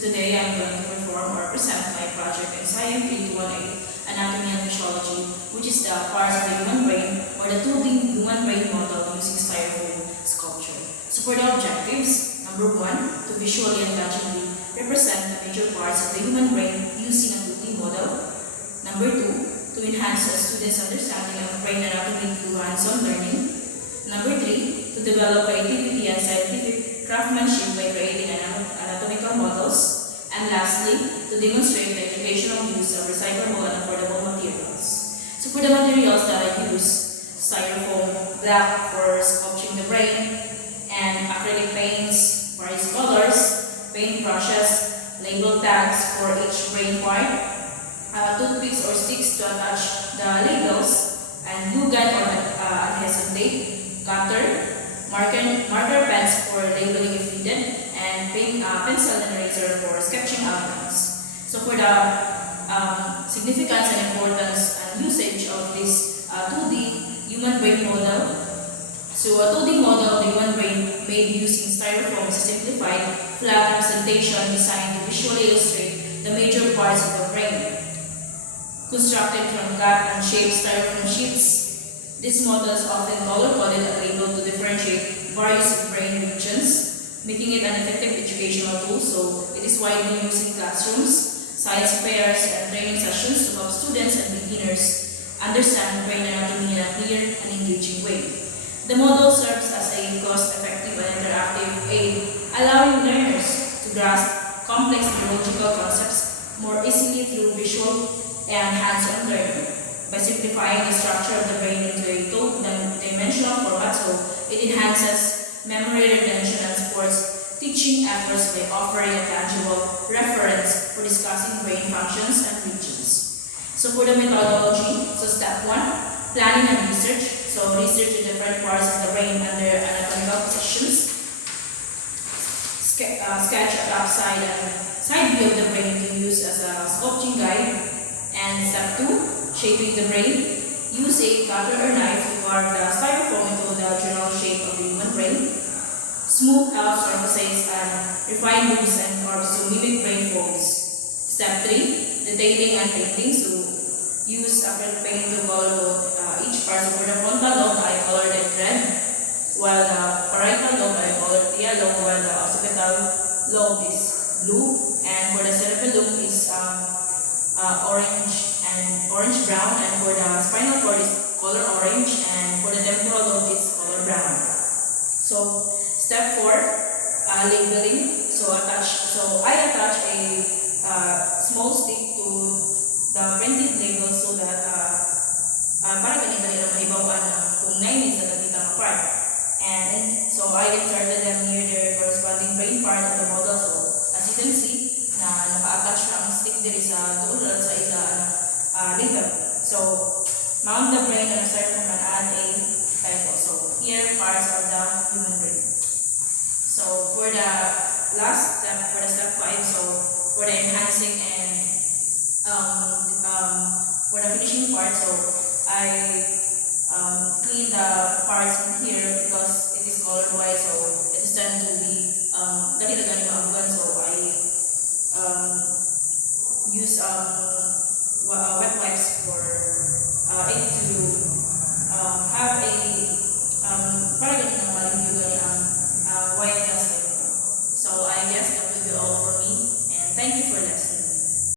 today I'm going to perform or present my project in Science 3218, Anatomy and Physiology, which is the parts of the human brain or the 2D human brain model using styrofoam sculpture. So for the objectives, number 1, to visually and tangibly represent the major parts of the human brain using a 2D model. Number 2, to enhance a student's understanding of brain anatomy through hands-on learning. Number 3, to develop creativity and scientific craftsmanship by creating anatomical models. And lastly, to demonstrate the educational use of recyclable and affordable materials. So for the materials that I use, styrofoam black for sculpting the brain, and acrylic paints, various colors, paint brushes, label tags for each brain part, toothpicks or sticks to attach the labels, and glue gun or adhesive tape, cutter, marker pens for labeling if needed, and pencil and eraser for sketching outlines. So for the significance and importance and usage of this 2D human brain model, so a 2D model of the human brain made using styrofoam is a simplified, flat representation designed to visually illustrate the major parts of the brain. Constructed from cut and shaped styrofoam sheets, this model is often color-coded and labeled to differentiate various brain regions, making it an effective educational tool. So it is widely used in classrooms, science fairs, and training sessions to help students and beginners understand brain anatomy in a clear and engaging way. The model serves as a cost-effective and interactive aid, allowing learners to grasp complex neurological concepts more easily through visual and hands-on learning. By simplifying the structure of the brain into a two-dimensional format, so it enhances memory retention and supports teaching efforts by offering a tangible reference for discussing brain functions and regions. So for the methodology, so step 1, planning and research. So research the different parts of the brain under anatomical positions. Sketch a upside and side view of the brain to use as a sculpting guide. And step 2, shaping the brain. Use a cutter or knife to carve the styrofoam into the general shape of the human brain. Smooth out surfaces and refine loops and curves to mimic brain folds. Step 3, detailing and painting. So use acrylic paint to color each part. So for the frontal lobe, I colored it red, while the parietal lobe, I colored yellow, while the occipital lobe is blue, and for the cerebellum is orange brown, and for the spinal cord is color orange, and for the temporal lobe is color brown. So step 4, labeling. So I attach a small stick to the printed label so that para ganito nila mahibawan kung 9 is na natitang part. And so I inserted them near their corresponding brain part of the model. So as you can see, na naka-attach na ang stick diri sa tulo sa isa label. So mount the brain and styrofoam and add a title. So here parts of the human brain. So for the last step, for the step 5, so for the enhancing and for the finishing part, so I clean the parts in here because it is colored white, so it is tend to be dali na gani maabugan. So I use wet wipes for it to have a para gani na malimyo gani ang white cast. So I guess that will be all for me, and thank you